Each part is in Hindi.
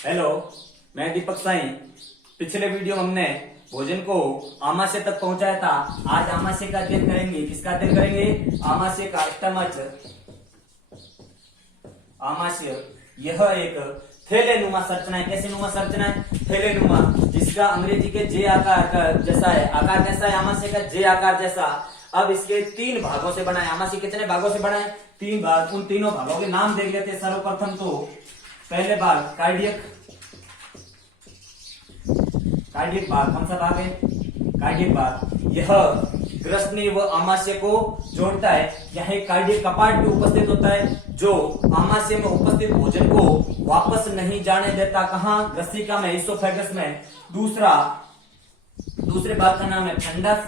हेलो, मैं दीपक साई। पिछले वीडियो में हमने भोजन को आमाशय तक पहुंचाया था। आज आमाशय का अध्ययन करेंगे। किसका अध्ययन करेंगे? आमाशय का। स्टमच, आमाशय। यह एक थैलेनुमा संरचना है। कैसी नुमा संरचना है? थैलेनुमा, जिसका अंग्रेजी के जे आकार का जैसा है। आकार कैसा है? आमाशय का जे आकार जैसा। अब इसके 3 भागों से बना है। आमाशय कितने भागों से बना है? 3 भाग। उन तीनों भागों के नाम देख लेते हैं। सर्वप्रथम तो पहले भाग कार्डियक। कार्डियक भाग कौन सा भाग है? कार्डियक भाग। यह ग्रसनी व आमाशय को जोड़ता है। यहाँ एक कार्डियक कपाट भी उपस्थित होता है जो आमाशय में उपस्थित भोजन को वापस नहीं जाने देता। कहाँ? ग्रसिका में, इसोफेगस में। दूसरे भाग का नाम है फंडस।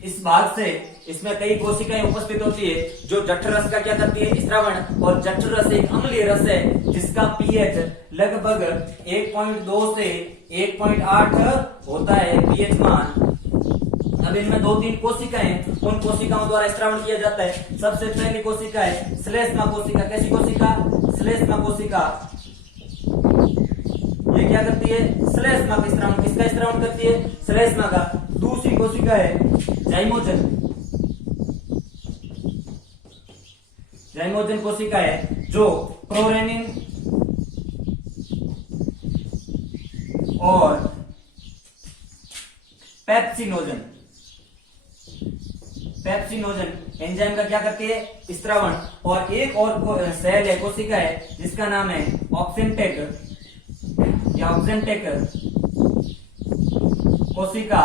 इस भाग से इसमें कई कोशिकाएं उपस्थित होती है जो जठररस का क्या करती है? स्रावण। और जठररस एक अम्लीय रस है जिसका पीएच लगभग 1.2 से 1.8 होता है पीएच मान। अब इनमें 2-3 कोशिकाएं, उन कोशिकाओं द्वारा स्रावण किया जाता है। सबसे पहली कोशिका है श्लेष्मा कोशिका। कैसी कोशिका? श्लेष्मा कोशिका। ये क्या करती है? श्लेष्मा का स्रावण। किसका स्रावण करती है? श्लेष्मा का। दूसरी कोशिका है जाइमोजन। जाइमोजन कोशिका है जो प्रोरेनिन और पेप्सिनोजन एंजाइम का क्या करती है? स्रावण। और एक और सेल है, कोशिका है, जिसका नाम है ऑक्सेंटेक या ऑक्सेंटेक कोशिका।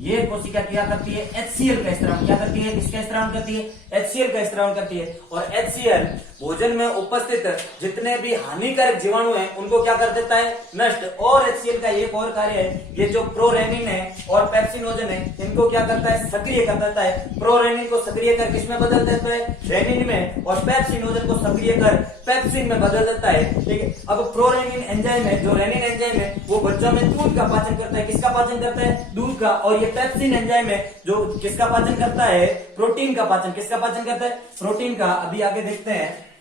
ये कोशिका क्या करती है? HCl का स्रावण। क्या करती है? किसका स्रावण करती है? HCl का स्रावण करती है। और HCl भोजन में उपस्थित जितने भी हानिकारक जीवाणु हैं उनको क्या कर देता है? नष्ट। और HCl का एक और कार्य है, ये जो प्रोरेनिन है और पेप्सिनोजन है, इनको क्या करता है? सक्रिय कर देता है। प्रोरेनिन को सक्रिय कर किसमें बदल देता है? रेनिन में। और पेप्सिनोजन को सक्रिय कर पेप्सिन में बदल देता है। ठीक है। अब प्रोरेनिन एंजाइम है, जो रेनिन एंजाइम है, वो बच्चों में दूध का पाचन करता है। किसका पाचन करता है? दूध का। और ये पेप्सिन एंजाइम है जो किसका पाचन करता है? प्रोटीन का पाचन। किसका पाचन करता है? प्रोटीन का। अभी आगे देखते हैं।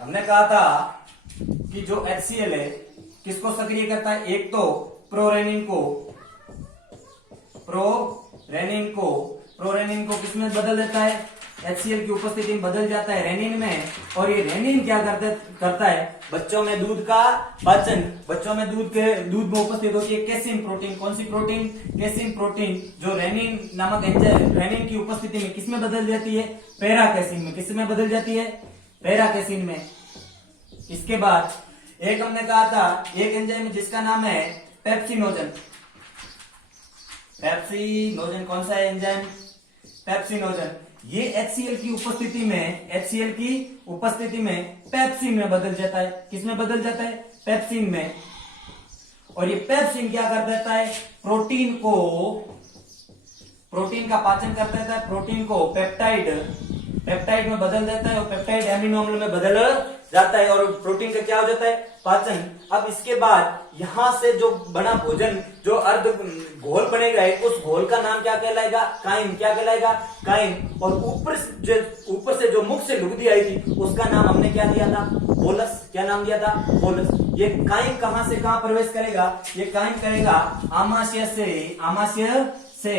हमने कहा था कि जो HCl है किसको सक्रिय करता है? एक तो प्रोरेनिन को किसमें बदल देता है? HCl की उपस्थिति में बदल जाता है रेनिन में। और ये रेनिन क्या करता है? बच्चों में दूध का पाचन। बच्चों में दूध में उपस्थित होती है केसिन प्रोटीन। कौन सी प्रोटीन? केसिन प्रोटीन, जो रेनिन नामक एंजाइम, रेनिन की उपस्थिति में किसमें बदल जाती है? पैराकेसिन में। किसमें बदल जाती है? पैराकेसिन में। इसके बाद एक हमने कहा था एक एंजाइम जिसका नाम है पेप्सिनोजन। कौन सा है एंजाइम? पेप्सिनोजन। ये HCl की उपस्थिति में पेप्सिन में बदल जाता है। किसमें बदल जाता है? पेप्सिन में। और ये पेप्सिन क्या कर देता है? प्रोटीन का पाचन कर देता है। प्रोटीन को पेप्टाइड में बदल देता है और पेप्टाइड एमिनो अम्ल में बदल जाता है और प्रोटीन का क्या हो जाता है? पाचन। अब इसके बाद यहां से जो बना भोजन, जो अर्ध घोल बनेगा, उस घोल का नाम क्या कहलाएगा? काइम। क्या कहलाएगा? काइम। और ऊपर से जो मुख से लुगदी आई थी उसका नाम हमने क्या दिया था? बोलस। क्या नाम दिया था? बोलस। ये काइम कहां से कहां प्रवेश करेगा? ये काइम करेगा आमाशय से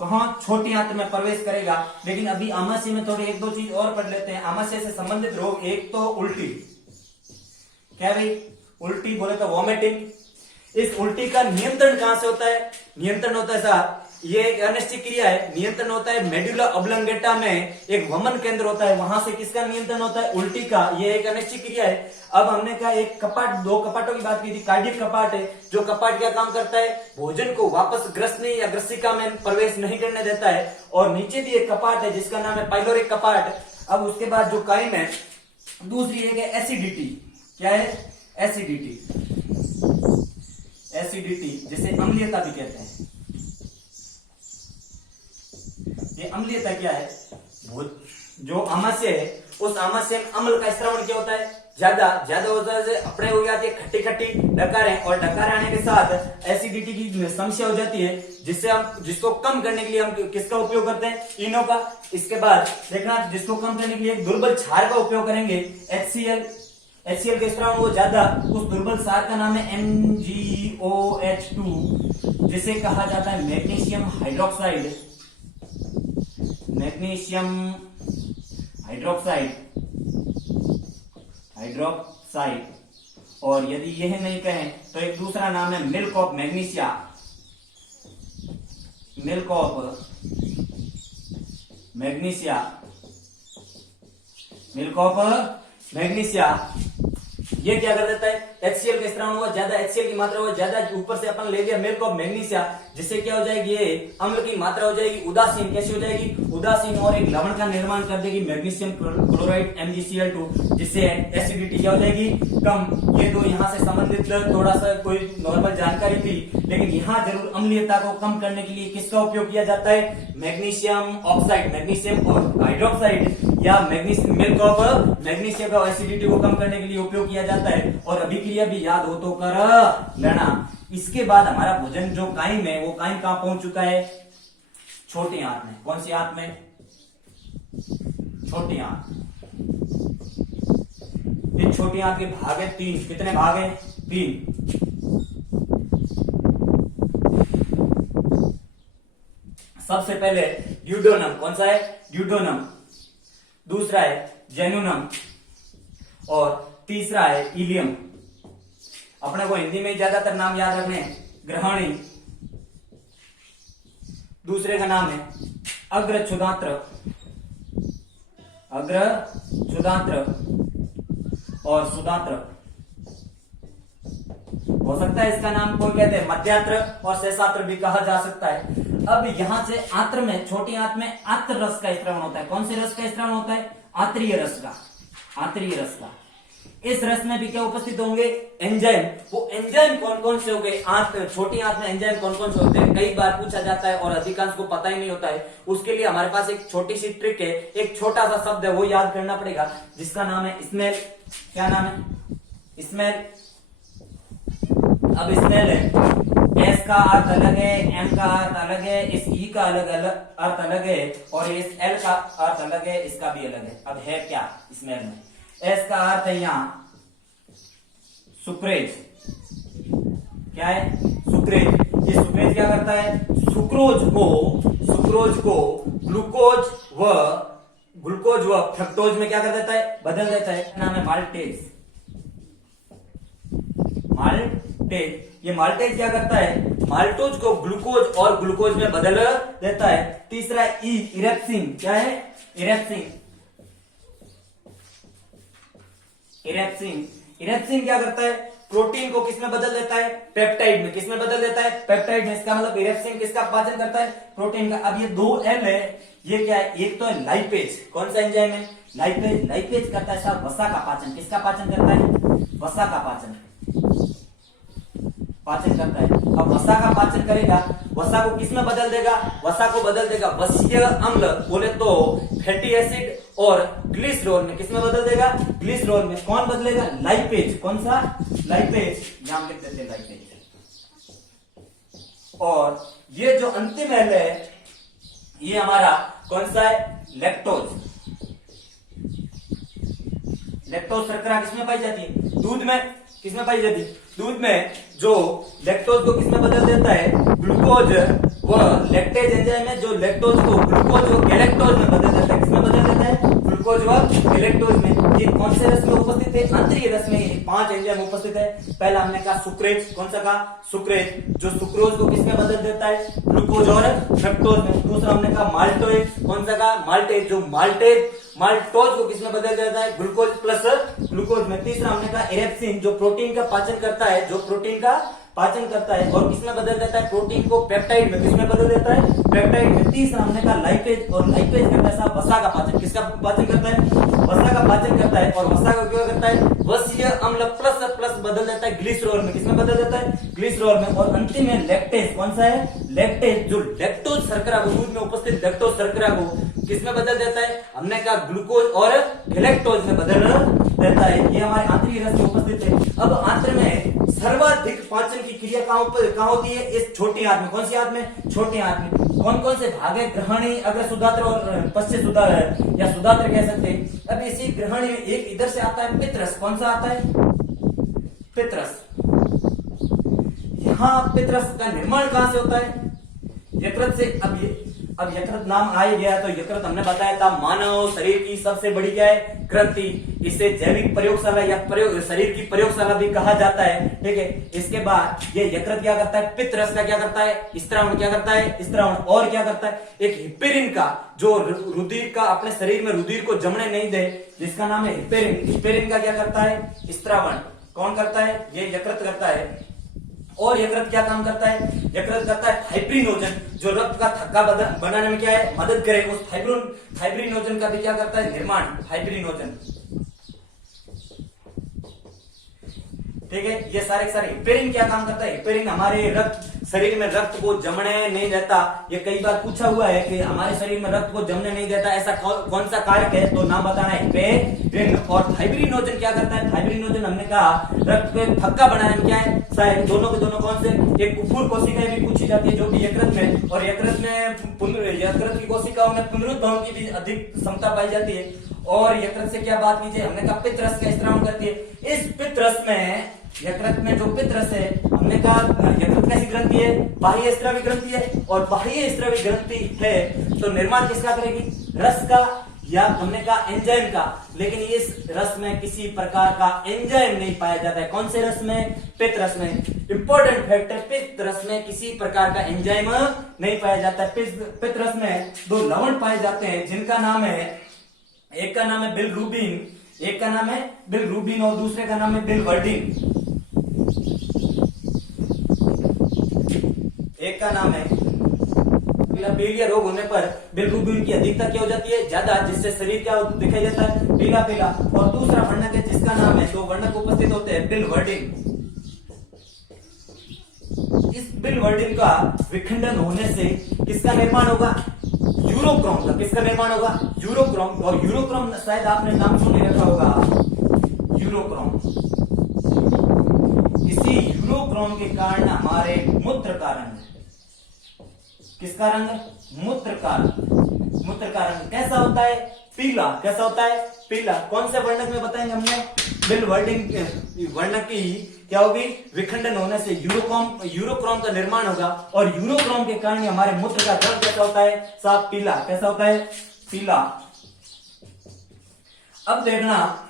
कहां? छोटी आंत में प्रवेश करेगा। लेकिन अभी आमाशय में थोड़ी 1-2 चीज और पढ़ लेते हैं। आमाशय से संबंधित रोग, एक तो उल्टी। क्या भाई? उल्टी बोले तो वॉमिटिंग। इस उल्टी का नियंत्रण कहां से होता है? नियंत्रण होता है साहब, ये एक अनिश्चित क्रिया है। नियंत्रण होता है मेडुला ऑब्लोंगेटा में, एक वमन केंद्र होता है, वहां से किसका नियंत्रण होता है? उल्टी का। ये एक अनिश्चित क्रिया है। अब हमने कहा एक कपाट, 2 कपाटों की बात की थी। कार्डियक कपाट है, जो कपाट क्या काम करता है? भोजन को वापस ग्रसनी या ग्रसिका में प्रवेश नहीं करने देता है। और नीचे भी एक कपाट है जिसका नाम है पाइलोरिक कपाट। अब उसके बाद जो काइम है, दूसरी एक है एसिडिटी। क्या है? एसिडिटी, जिसे अम्लीयता भी कहते हैं। ये अम्लीयता क्या है? जो आमाशय है, उस आमाशय में अम्ल का स्रावण क्या होता है? ज्यादा ज्यादा होता से अपने हो जाती है खट्टी खट्टी डकारें, और डकार आने के साथ एसिडिटी की समस्या हो जाती है, जिससे हम जिसको कम करने के लिए हम किसका उपयोग करते हैं, इनो का। इसके बाद देखना जिसको कम करने के लिए दुर्बल क्षार का उपयोग करेंगे, HCl। HCl किस तरह वो ज्यादा, उस दुर्बल क्षार का नाम है MgOH2, जिसे कहा जाता है मैग्नीशियम हाइड्रोक्साइड। Magnesium hydroxide. और यदि यह नहीं कहें तो एक दूसरा नाम है milk of magnesia. Milk of magnesia. Milk of magnesia ये क्या कर देता है, HCl किस तरह हुआ ज्यादा, HCl की मात्रा हुआ ज्यादा, ऊपर से अपन ले लिया मिल्क ऑफ मैग्नीशिया, जिससे क्या हो जाएगी, ये अम्ल की मात्रा हो जाएगी उदासीन। कैसी हो जाएगी, उदासीन, और एक लवण का निर्माण कर देगी मैग्नीशियम क्लोराइड MgCl2, जिससे एसिडिटी क्या हो जाएगी, कम। ये तो यहाँ से संबंधित थोड़ा सा कोई नॉर्मल जानकारी थी, लेकिन यहाँ जरूर अम्लीयता को कम करने के लिए किसका उपयोग किया जाता है, मैग्नीशियम ऑक्साइड, मैग्नीशियम हाइड्रोक्साइड या मैग्नीशियम मिल्क ऑफ मैग्नीशियम का एसिडिटी को कम करने के लिए उपयोग किया जाता है। और अभिक्रिया भी याद हो तो कर लेना। इसके बाद हमारा भोजन जो काइम है, वो काइम कहां पहुंच चुका है, छोटी आंत में। कौन सी आंत में, छोटी आंत। ये छोटी आंत के भाग है 3। कितने भाग है, 3। सबसे पहले ड्यूडोनम, कौन सा है, ड्यूडोनम। दूसरा है जेनुनम, और तीसरा है इलियम। अपने को हिंदी में ज्यादातर नाम याद रखने हैं, ग्रहणी। दूसरे का नाम है अग्रछुदांत्र, अग्रछुदांत्र और सुदांत्र। हो सकता है इसका नाम कोई कहते हैं मध्यांत्र और शेषात्र भी कहा जा सकता है। अब यहां से आंत्र में, छोटी आंत में आंत्र रस का स्त्रावन होता है। कौन से रस का स्त्रावन होता है, आंतरीय रस का, आंतरीय रस का। इस रस में भी क्या उपस्थित होंगे, एंजाइम। वो एंजाइम कौन कौन से होंगे, छोटी आंत में एंजाइम कौन कौन से होते हैं, कई बार पूछा जाता है और अधिकांश को पता ही नहीं होता है। उसके लिए हमारे पास एक छोटी सी ट्रिक है, एक छोटा सा शब्द है, वो याद करना पड़ेगा, जिसका नाम है स्मेल। क्या नाम है, स्मेल। अब स्मेल है, एस का अर्थ अलग है, एम का अर्थ अलग है, इस ई का अलग अलग अर्थ अलग है, और इस एल का अर्थ अलग है, इसका भी अलग है। अब है क्या स्मेल में, एस का अर्थ है यहां सुक्रेज। क्या है, सुक्रेज। ये सुक्रेज क्या करता है, सुक्रोज को ग्लूकोज व फ्रक्टोज में क्या कर देता है, बदल देता है। नाम है माल्टेज। ये माल्टेज क्या करता है, माल्टोज को ग्लूकोज और ग्लूकोज में बदल देता है। तीसरा इरेप्सिन। क्या है, इरेप्सिन क्या करता है, प्रोटीन को किसमें बदल देता है, पेप्टाइड में। किसमें बदल देता है, पेप्टाइड में। इसका मतलब इरेप्सिन किसका पाचन करता है, प्रोटीन का। अब ये 2 एल है, ये क्या है, एक तो है लाइपेज। कौन सा एंजाइम है, लाइपेज करता है साहब वसा का पाचन। किसका पाचन करता है, वसा का पाचन करता है। अब वसा का पाचन करेगा, वसा को किसमें बदल देगा, वसा को बदल देगा वसीय अम्ल, बोले तो फैटी एसिड और ग्लिसरॉल में। किसमें बदल देगा, ग्लिसरॉल में। कौन बदलेगा, लाइपेज। कौन सा, लाइपेज। नाम लिख देते हैं, लाइपेज। और ये जो अंतिम एल है, ये हमारा कौन सा है, लैक्टोज। लैक्टोज शर्करा किसमें पाई जाती है, दूध में। किसमें पाई जाती है, दूध में। जो लैक्टोज को किसमें बदल देता है, ग्लूकोज व लैक्टेज एंजाइम है, जो लैक्टोज को ग्लूकोज व गैलेक्टोज में बदल देता है। किसमें बदल देता है, ग्लूकोज व गैलेक्टोज में। ये कौन से रस में उपस्थित है, आंतरिक रस में 5 एंजाइम उपस्थित है। पहला हमने कहा सुक्रेज। कौन सा कहा, सुक्रेज, जो सुक्रोज को किसमें बदल देता है, ग्लूकोज और फ्रक्टोज में। दूसरा हमने कहा माल्टोज। कौन सा कहा, माल्टेज, जो माल्टोज को किसमें बदल देता है, ग्लूकोज प्लस ग्लूकोज में। तीसरा हमने कहा इरेप्सिन, जो प्रोटीन का पाचन करता है, पाचन करता है और किसमें बदल देता है, प्रोटीन को पेप्टाइड में, किसमें बदल देता है, पेप्टाइड में। तीसरा हमने कहा लाइपेज, और लाइपेज करता है साहब वसा का पाचन। किसका पाचन करता है, वसा का पाचन करता है। और वसा का क्या करता है, वसीय अम्ल प्लस प्लस बदल देता है ग्लिसरॉल में, किसमें बदल देता है, ग्लिसरॉल में। और अंतिम में लैक्टेज, कौन सा है, लैक्टेज, जो लैक्टोज शर्करा को, दूध में उपस्थित लैक्टोज शर्करा को किसमें बदल देता है, हमने कहा ग्लूकोज और गैलेक्टोज में बदल देता है। ये हमारे आंतरिक रस में उपस्थित है। अब आंत्र में सर्वाधिक पाचन की क्रिया कहां होती है, इस छोटी आंत में। कौन सी आंत में, छोटी आंत में। कौन कौन से भाग है, ग्रहणी, अग्र सुधात्र और पश्च सुधात्र या सुधात्र कह सकते हैं। अब इसी ग्रहणी में एक इधर से आता है पित्रस, कौन सा आता है, पित्रस। यहां पित्रस का निर्माण कहां से होता है, यकृत से। अब यकृत नाम आ ही गया तो यकृत हमने बताया था मानव शरीर की सबसे बड़ी क्या है, ग्रंथि। इसे जैविक प्रयोगशाला या शरीर की प्रयोगशाला भी कहा जाता है, ठीक है। इसके बाद ये यकृत क्या करता है, पित्त रस का क्या करता है, स्त्रावण क्या करता है, स्त्रावण। और क्या करता है, एक हिपेरिन का, जो रुधिर का, अपने शरीर में रुधिर को जमने नहीं दे, जिसका नाम है हिपेरिन। हिपेरिन का क्या करता है, स्त्रावण। कौन करता है, ये यकृत करता है। और यकृत क्या काम करता है, यकृत करता है फाइब्रिनोजन, जो रक्त का थक्का बनाने में क्या है, मदद करे। उस फाइब्रिनोजन का भी क्या करता है, निर्माण, फाइब्रिनोजन, ठीक है। ये सारे हिपेरिन क्या काम करता है, हिपेरिन हमारे रक्त, शरीर में रक्त को जमने नहीं देता। ये कई बार पूछा हुआ है कि हमारे शरीर में रक्त को जमने नहीं देता, ऐसा कौन सा कारक है, तो नाम बताना है, हिपेरिन। और फाइब्रिनोजन क्या करता है, फाइब्रिनोजन हमने कहा रक्त को थक्का बनाने में क्या है, दोनों के दोनों कौन से, एक कुफुर कोशिकाएं भी पूछी जाती है, जो भी यकृत में, और यकृत की कोशिकाओं में पुनरुद्भव की भी अधिक क्षमता पाई जाती है। और यकृत से क्या बात कीजिए, हमने कहा पित्त रस का स्त्राव करती है। इस पित्त रस में, यकृत में जो पित्त रस है, हमने कहा यकृत कैसी ग्रंथि है, बाह्य स्रावी ग्रंथि है। और बाह्य स्रावी ग्रंथि है तो निर्माण किसका करेगी, रस का, या हमने कहा एंजाइम का। लेकिन इस रस में किसी प्रकार का एंजाइम नहीं पाया जाता है। कौन से रस में, पित्त रस में। इंपॉर्टेंट फैक्ट है, पित्त रस में किसी प्रकार का एंजाइम नहीं पाया जाता है। पित्त रस में दो लवण पाए जाते हैं, जिनका नाम है, एक का नाम है बिलरुबिन, एक का नाम है बिलरुबिन और दूसरे का नाम है बिलवर्डिन। एक का नाम है पीलिया रोग होने पर बिलरुबिन की अधिकता क्या हो जाती है, ज्यादा, जिससे शरीर क्या दिखाई देता है, पीला पीला। और दूसरा वर्णक है जिसका नाम है, दो वर्णक उपस्थित होते हैं, बिलवर्डिन। इस बिलवर्डिन का विखंडन होने से किसका निर्माण होगा, यूरोक्रोम का। किसका निर्माण होगा, यूरोक्रोम। और यूरोक्रोम शायद आपने नाम सुन रखा होगा, यूरोक्रोम। इसी यूरोक्रोम के कारण हमारे मूत्र का रंग, किसका रंग, मूत्र का रंग कैसा होता है, पीला। कैसा होता है, पीला। कौन से वर्णक में बताएंगे हमने, बिलवर्डिन वर्णक की क्या होगी, विखंडन होने से यूरोक्रोम का निर्माण होगा। और यूरोक्रोम के कारण हमारे मूत्र का रंग कैसा होता है, साफ पीला। कैसा होता है, पीला। अब देखना,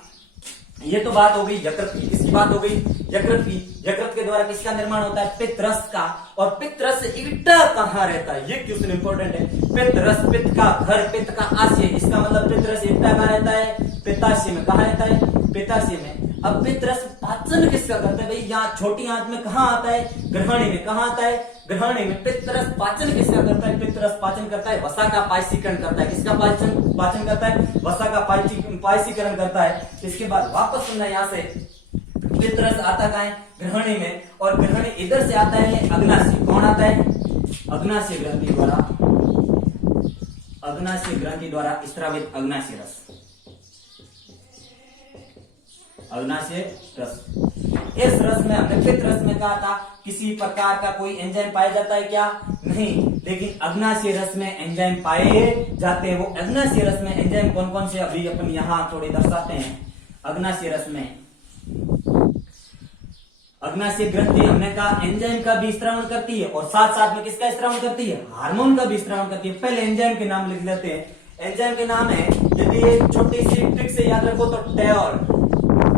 ये तो बात हो गई यकृत की। किसकी बात हो गई, यकृत की। यकृत के द्वारा किसका निर्माण होता है, पित्त रस का। और पित्त रस ईटा कहां रहता है, ये क्वेश्चन इंपॉर्टेंट है। पित्त रस, पित्त का घर, पित्त का आशय, इसका मतलब पित्त रस ईटा कहां रहता है, पित्ताशय में। कहां रहता है, पित्ताशय में। अब पित्त रस पाचन किसका करता है भाई, यहाँ छोटी आंत में कहां आता है, ग्रहणी में। कहां आता है, ग्रहणी में। पित्त रस पाचन किसका करता है, पित्त रस पाचन करता है वसा का पायसीकरण करता है। किसका पाचन करता है, वसा का पायसीकरण करता है। इसके बाद वापस सुनना, यहाँ से पित्त रस आता कहां है, ग्रहणी में। और ग्रहणी इधर से आता है अग्नाशय। कौन आता है, अग्नाशय ग्रंथि द्वारा, अग्नाशय ग्रंथि द्वारा स्रावित अग्नाशय रस, अग्नाशय रस। इस रस में हमने पित्त रस में कहा था किसी प्रकार का कोई एंजाइम पाया जाता है क्या, नहीं। लेकिन अग्नाशय रस में एंजाइम पाए जाते हैं। वो अग्नाशय रस में एंजाइम कौन कौन से अभी अपन यहां थोड़े दर्शाते हैं। अग्नाशय रस में अग्नाशय ग्रंथि हमने कहा एंजाइम का भी स्त्रावण करती है, और साथ साथ में किसका स्त्रावण करती है, हार्मोन का भी स्त्रावण करती है। पहले एंजाइम के नाम लिख लेते हैं। एंजाइम के नाम है, यदि ये छोटी सी ट्रिक से याद रखो तो टेओल,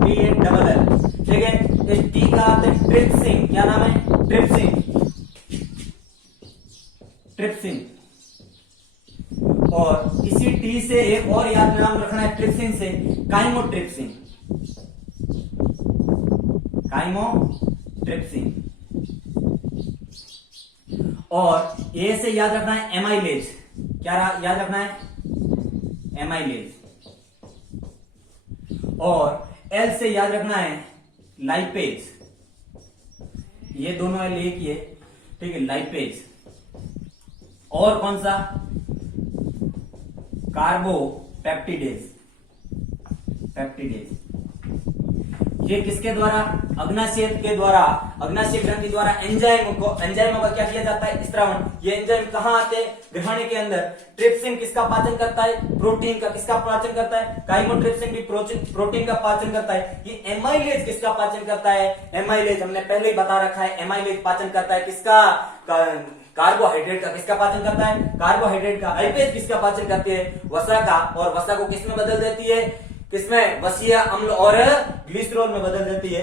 TALL, ठीक है। इस टी का अर्थ है ट्रिप्सिन। क्या नाम है, ट्रिप्सिन, ट्रिप्सिन। और इसी टी से एक और याद नाम रखना है, ट्रिप्सिन से काइमोट्रिप्सिन, काइमोट्रिप्सिन। और ए से याद रखना है एमाइलेज, क्या याद रखना है, एमाइलेज, और एल से याद रखना है लाइपेज, ये दोनों एल एक ही है, ठीक है, लाइपेज, और कौन सा, कार्बोपेप्टिडेज, पेप्टिडेज। ये किसके द्वारा, अग्नाशय के द्वारा, अग्नाशय ग्रंथि द्वारा एंजाइमों का क्या किया जाता है, स्त्रावण। ये एंजाइम कहां आते हैं, ग्रहणी के अंदर। ट्रिप्सिन किसका पाचन करता है, प्रोटीन का। किसका पाचन करता है, काइमोट्रिप्सिन भी प्रोटीन का पाचन करता है। ये एमाइलेज किसका पाचन करता है, एमाइलेज हमने पहले ही बता रखा है, एमाइलेज पाचन करता है किसका, कार्बोहाइड्रेट का। किसका पाचन करता है, कार्बोहाइड्रेट का। लाइपेज किसका पाचन करती है, वसा का, और वसा को किसमें बदल देती है, किसमें, वसीय अम्ल और ग्लिसरॉल में बदल देती है।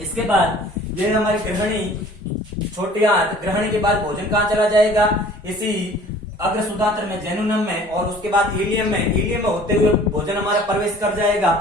इसके बाद ये हमारी ग्रहणी, छोटी आंत, ग्रहणी के बाद भोजन कहां चला जाएगा, इसी अग्रसुदात्र में, जेनुनम में, और उसके बाद इलियम में। इलियम में होते हुए भोजन हमारा प्रवेश कर जाएगा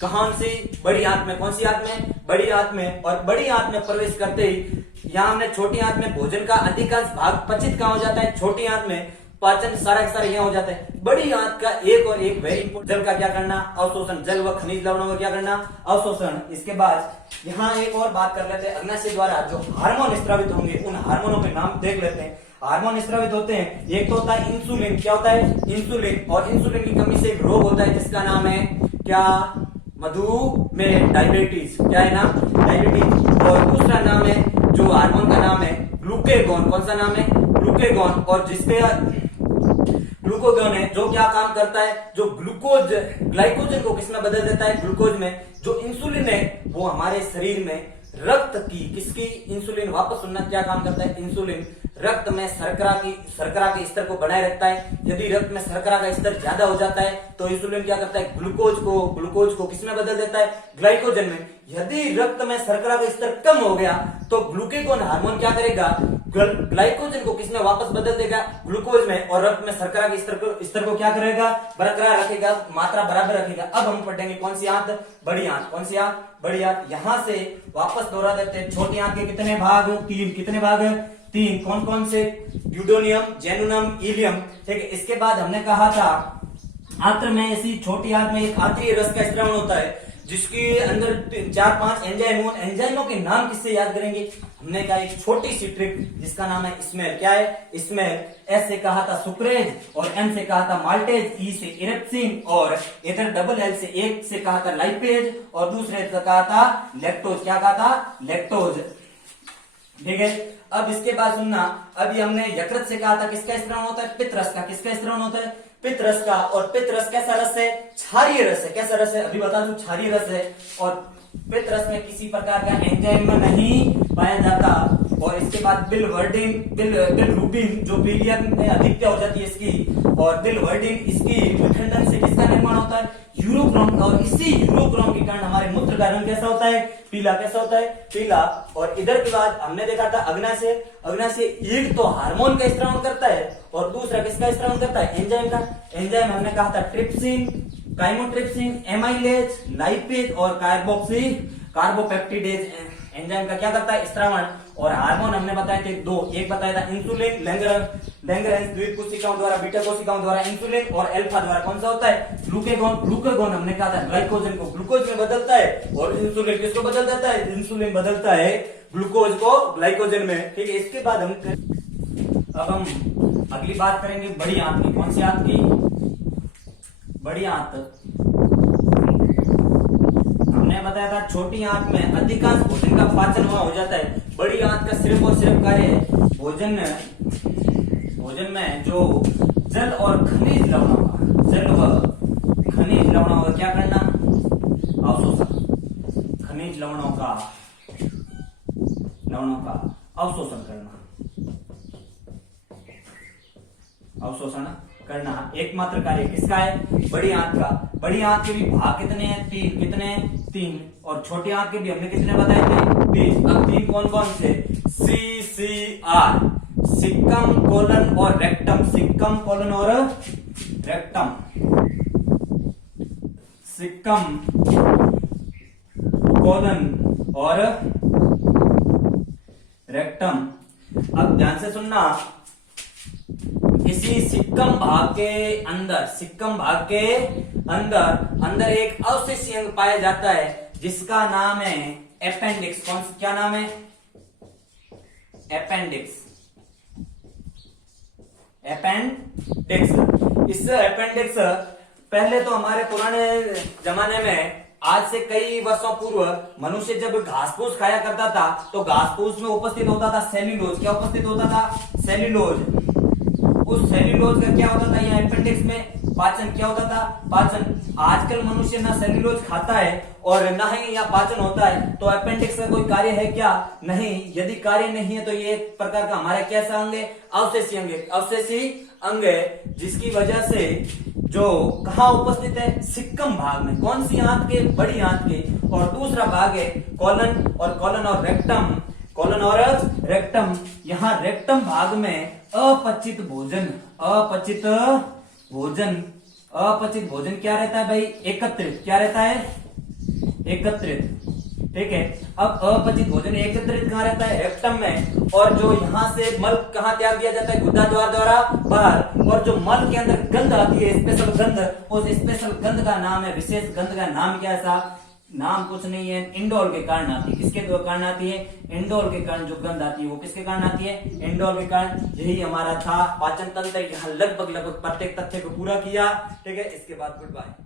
कहां से, बड़ी आंत में। कौन सी आंत में, बड़ी आंत में। और बड़ी आंत में प्रवेश करते ही यहां हमने छोटी आंत में भोजन का अधिकांश भाग पचित कहां हो जाता है, छोटी आंत में। पाचन सारा का सारा यहाँ हो जाता है। बड़ी आंत का एक और एक वेरी इंपोर्टेंट, जल का क्या करना, अवशोषण। जल व खनिज लवणों का क्या करना, अवशोषण। इसके बाद यहाँ एक और बात कर लेते हैं, अग्नाशय द्वारा जो हार्मोन स्रावित होंगे उन हार्मोनों के नाम देख लेते हैं। हार्मोन स्रावित होते हैं, एक तो होता है इंसुलिन। क्या होता है, इंसुलिन। और इंसुलिन की कमी से एक रोग होता है जिसका नाम है क्या, मधुमेह, डायबिटीज। क्या है नाम, डायबिटीज। और दूसरा नाम है जो हार्मोन का नाम है ग्लूकेगॉन। कौन सा नाम है, ग्लूकेगॉन। और जिसके ग्लूकोगॉन है जो क्या काम करता है, जो ग्लूकोज, ग्लाइकोजन को किसमें बदल देता है, ग्लूकोज में। जो इंसुलिन है वो हमारे शरीर में रक्त की, किसकी, इंसुलिन। वापस सुनना, क्या काम करता है, इंसुलिन रक्त में शर्करा के स्तर को बनाए रखता है। यदि रक्त में शर्करा का स्तर ज्यादा हो जाता है तो इंसुलिन क्या करता है, ग्लूकोज को किसमें बदल देता है, ग्लाइकोजन में। यदि रक्त में शर्करा का स्तर कम हो गया तो ग्लूकेगॉन हार्मोन क्या करेगा, ग्लाइकोजन को किसमें वापस बदल देगा, ग्लूकोज में। और रक्त में शर्करा के स्तर को क्या करेगा, बरकरार रखेगा, मात्रा बराबर रखेगा। अब हम पढ़ेंगे कौन सी आंत, बड़ी आंत। कौन सी आंत, बड़ी आंत। यहां से वापस दोहरा देते हैं, छोटी आंत के कितने भाग, तीन। कितने भाग, तीन। कौन कौन से, ड्यूडोनियम, जेनुनम, इलियम। ठीक है। इसके बाद हमने कहा था आंत्र में, ऐसी छोटी आंत में एक आंतरिक रस का स्रावण होता है जिसके अंदर 4-5 एंजाइम। एंजाइमों के नाम किससे याद करेंगे, हमने कहा एक छोटी सी ट्रिक जिसका नाम है स्मेल। क्या है, स्मेल। एस से कहा था सुक्रेज, और एम से कहा था माल्टेज, ई से इरेप्सिन, और इधर डबल एल से एक से कहा था लाइपेज, और दूसरे से कहा था लैक्टोज। क्या कहा था, लैक्टोज। ठीक है। अब इसके बाद सुनना, अभी हमने यकृत से कहा था किसका स्रावण होता है, पित्त रस का। किसका स्रावण होता है, पित्त रस का। और पित्त रस कैसा रस है, क्षारीय रस है। कैसा रस है, अभी बता दूं, क्षारीय रस है। और पित्त रस में किसी प्रकार का एंजाइम नहीं पाया जाता। और इसके बाद बिलरुबिन जो बिलियन में अधिकता हो जाती है इसकी, और बिलवर्डिन, इसकी विखंडन से किसका निर्माण होता है, यूरोक्रोम। और इसी यूरोक्रोम के कारण हमारे मूत्र का रंग कैसा होता है, पीला। कैसा होता है, पीला। और इधर के बाद हमने देखा था अग्नाशय। अग्नाशय एक तो हार्मोन का स्रावण करता है और दूसरा किसका स्रावण करता है, एंजाइम का। एंजाइम हमने कहा था ट्रिप्सिन, काइमोट्रिप्सिन, एमाइलेज, लाइपेज और कार्बोपेप्टिडेज। एंजाइम का क्या करता है, स्रावण। और हार्मोन हमने बताए थे दो, एक बताया था इंसुलिन, लैंगरेंस द्वितीय कोशिकाओं द्वारा, बीटा कोशिकाओं द्वारा इंसुलिन, और अल्फा द्वारा कौन सा होता है, ग्लूकेगॉन। ग्लूकेगॉन हमने कहा था ग्लाइकोजन को ग्लूकोज में बदलता है, और इंसुलिन किसको बदल देता है, इंसुलिन बदलता है ग्लूकोज को ग्लाइकोजन में। ठीक है। इसके बाद अब हम अगली बात करेंगे बड़ी आंत की। कौन सी आंत की, बड़ी आंत। हमने बताया था छोटी आंत में अधिकांश भोजन का पाचन वहां हो जाता है। बड़ी आंत का सिर्फ और सिर्फ कार्य है भोजन में जो जल और खनिज लवणों का, जल व खनिज लवणों का क्या करना, अवशोषण। खनिज लवणों का अवशोषण करना एकमात्र कार्य किसका है, बड़ी आंत का। बड़ी आंत के भी भाग कितने हैं, तीन। और छोटी आंत के भी हमने कितने बताए थे, 20। अब तीन कौन कौन से, CCR, सिक्कम, कोलन और रेक्टम। सिक्कम, कोलन और रेक्टम। सिक्कम, कोलन और रेक्टम। अब ध्यान से सुनना, इसी सिक्कम भाग के अंदर एक अवशेषी अंग पाया जाता है जिसका नाम है अपेंडिक्स। क्या नाम है? अपेंडिक्स। इस अपेंडिक्स पहले तो हमारे पुराने जमाने में, आज से कई वर्षों पूर्व, मनुष्य जब घास फूस खाया करता था तो घास फूस में उपस्थित होता था सेल्यूलोज। क्या उपस्थित होता था? सेल्यूलोज। उस सेल्यूलोज का क्या होता था? यहाँ अपेंडिक्स में पाचन। क्या होता था? पाचन। आजकल मनुष्य ना सेल्यूलोज खाता है और ना ही यहाँ पाचन होता है, तो अपेंडिक्स का कोई कार्य है क्या? नहीं। यदि कार्य नहीं है तो ये एक प्रकार का हमारा कैसा अंग है? अवशेषी अंग है। अवशेषी अंग है जिसकी वजह से जो कहाँ उपस्थित है? सिक्कम भाग में। कौन सी आंत के? बड़ी आंत के। और दूसरा भाग है कॉलन और रेक्टम। यहाँ रेक्टम भाग में अपचित भोजन क्या रहता है भाई? एकत्रित। क्या रहता है? एकत्रित। ठीक है। अब अपचित भोजन एकत्रित कहाँ रहता है? रेक्टम में। और जो यहाँ से मल कहाँ त्याग दिया जाता है? गुदा द्वार द्वारा बाहर। और जो मल के अंदर गंध आती है, स्पेशल गंध, उस स्पेशल गंध का नाम है, विशेष गंध का नाम क्या है साहब? नाम कुछ नहीं है, इंडोल के कारण आती है। किसके कारण आती है? इंडोल के कारण जो गंध आती है वो किसके कारण आती है? इंडोल के कारण। यही हमारा था पाचन तंत्र। यहाँ लगभग प्रत्येक तथ्य को पूरा किया। ठीक है, इसके बाद गुड बाय।